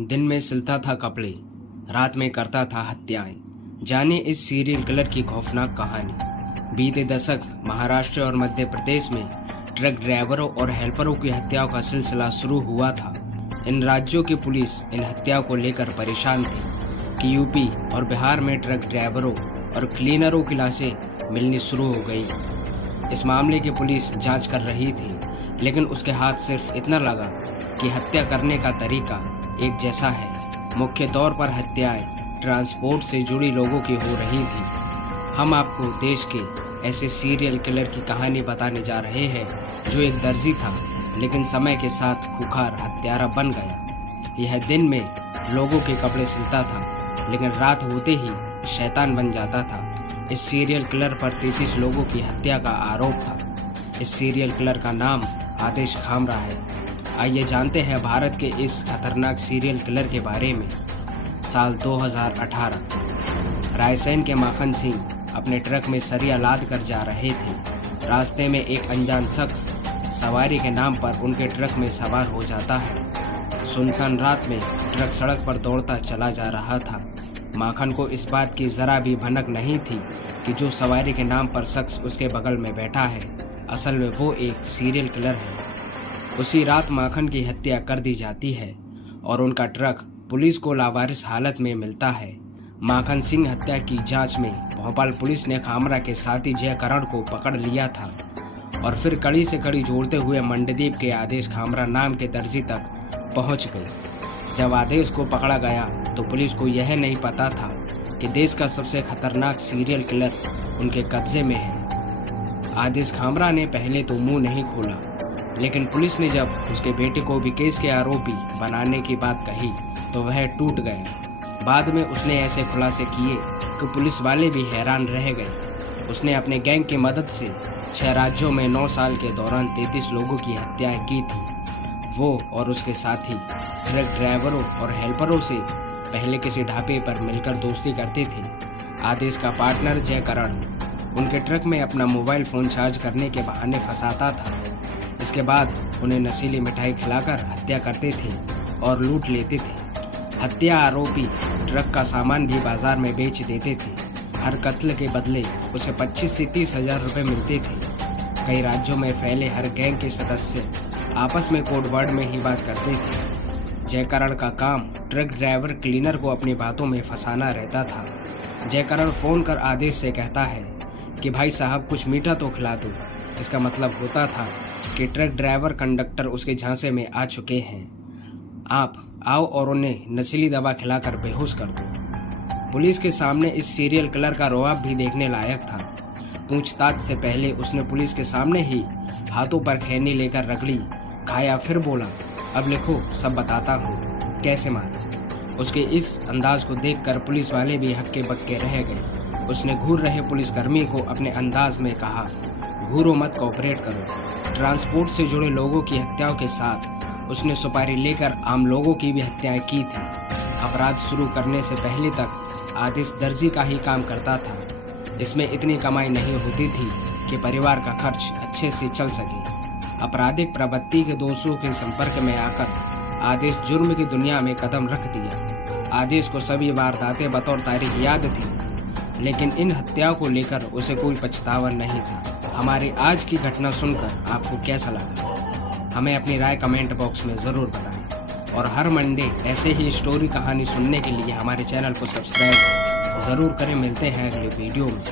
दिन में सिलता था कपड़े, रात में करता था हत्याएं। जाने इस सीरियल किलर की खौफनाक कहानी। बीते दशक महाराष्ट्र और मध्य प्रदेश में ट्रक ड्राइवरों और हेल्परों की हत्याओं का सिलसिला शुरू हुआ था। इन राज्यों की पुलिस इन हत्याओं को लेकर परेशान थी कि यूपी और बिहार में ट्रक ड्राइवरों और क्लीनरों की लाशें मिलनी शुरू हो गई। इस मामले की पुलिस जांच कर रही थी, लेकिन उसके हाथ सिर्फ इतना लगा कि हत्या करने का तरीका एक जैसा है। मुख्य तौर पर हत्याएं ट्रांसपोर्ट से जुड़ी लोगों की हो रही थी। हम आपको देश के ऐसे सीरियल किलर की कहानी बताने जा रहे हैं जो एक दर्जी था, लेकिन समय के साथ खुखार हत्यारा बन गया। यह दिन में लोगों के कपड़े सिलता था, लेकिन रात होते ही शैतान बन जाता था। इस सीरियल किलर पर 33 लोगों की हत्या का आरोप था। इस सीरियल किलर का नाम आदेश खामरा है। आइए जानते हैं भारत के इस खतरनाक सीरियल किलर के बारे में। साल 2018 रायसेन के माखन सिंह अपने ट्रक में सरिया लाद कर जा रहे थे। रास्ते में एक अनजान शख्स सवारी के नाम पर उनके ट्रक में सवार हो जाता है। सुनसान रात में ट्रक सड़क पर दौड़ता चला जा रहा था। माखन को इस बात की जरा भी भनक नहीं थी कि जो सवारी के नाम पर शख्स उसके बगल में बैठा है, असल में वो एक सीरियल किलर है। उसी रात माखन की हत्या कर दी जाती है और उनका ट्रक पुलिस को लावारिस हालत में मिलता है। माखन सिंह हत्या की जांच में भोपाल पुलिस ने खामरा के साथी जयकरण को पकड़ लिया था और फिर कड़ी से कड़ी जोड़ते हुए मंडदीप के आदेश खामरा नाम के दर्जी तक पहुंच गई। जब आदेश को पकड़ा गया तो पुलिस को यह नहीं पता था कि देश का सबसे खतरनाक सीरियल किलर उनके कब्जे में है। आदेश खामरा ने पहले तो मुंह नहीं खोला, लेकिन पुलिस ने जब उसके बेटे को भी केस के आरोपी बनाने की बात कही तो वह टूट गया। बाद में उसने ऐसे खुलासे किए कि पुलिस वाले भी हैरान रह गए। उसने अपने गैंग की मदद से 6 राज्यों में 9 साल के दौरान 33 लोगों की हत्याएं की थी। वो और उसके साथी ट्रक ड्राइवरों और हेल्परों से पहले किसी ढाबे पर मिलकर दोस्ती करते थे। आदेश का पार्टनर जयकरण उनके ट्रक में अपना मोबाइल फ़ोन चार्ज करने के बहाने फंसाता था। इसके बाद उन्हें नशीली मिठाई खिलाकर हत्या करते थे और लूट लेते थे। हत्या आरोपी ट्रक का सामान भी बाजार में बेच देते थे। हर कत्ल के बदले उसे 25 से 30 हजार रुपये मिलते थे। कई राज्यों में फैले हर गैंग के सदस्य आपस में कोड वर्ड में ही बात करते थे। जयकरण का काम ट्रक ड्राइवर क्लीनर को अपनी बातों में फंसाना रहता था। जयकरण फ़ोन कर आदेश से कहता है कि भाई साहब कुछ मीठा तो खिला दो। इसका मतलब होता था कि ट्रक ड्राइवर कंडक्टर उसके झांसे में आ चुके हैं, आप आओ और उन्हें नशीली दवा खिलाकर बेहोश कर दो। पुलिस के सामने इस सीरियल किलर का रौब भी देखने लायक था। पूछताछ से पहले उसने पुलिस के सामने ही हाथों पर खैनी लेकर रगड़ी, खाया, फिर बोला अब लिखो, सब बताता हूँ कैसे मारा। उसके इस अंदाज को देखकर पुलिस वाले भी हक्के बक्के रह गए। उसने घूर रहे पुलिसकर्मी को अपने अंदाज में कहा, घूरो मत, कोऑपरेट करो। ट्रांसपोर्ट से जुड़े लोगों की हत्याओं के साथ उसने सुपारी लेकर आम लोगों की भी हत्याएं की थी। अपराध शुरू करने से पहले तक आदेश दर्जी का ही काम करता था। इसमें इतनी कमाई नहीं होती थी कि परिवार का खर्च अच्छे से चल सके। आपराधिक प्रवृत्ति के दोषों के संपर्क में आकर आदेश जुर्म की दुनिया में कदम रख दिया। आदेश को सभी वारदातें बतौर तारीख याद थी, लेकिन इन हत्याओं को लेकर उसे कोई पछतावा नहीं था। हमारी आज की घटना सुनकर आपको कैसा लगा, हमें अपनी राय कमेंट बॉक्स में ज़रूर बताएं। और हर मंडे ऐसे ही स्टोरी कहानी सुनने के लिए हमारे चैनल को सब्सक्राइब ज़रूर करें। मिलते हैं अगले वीडियो में।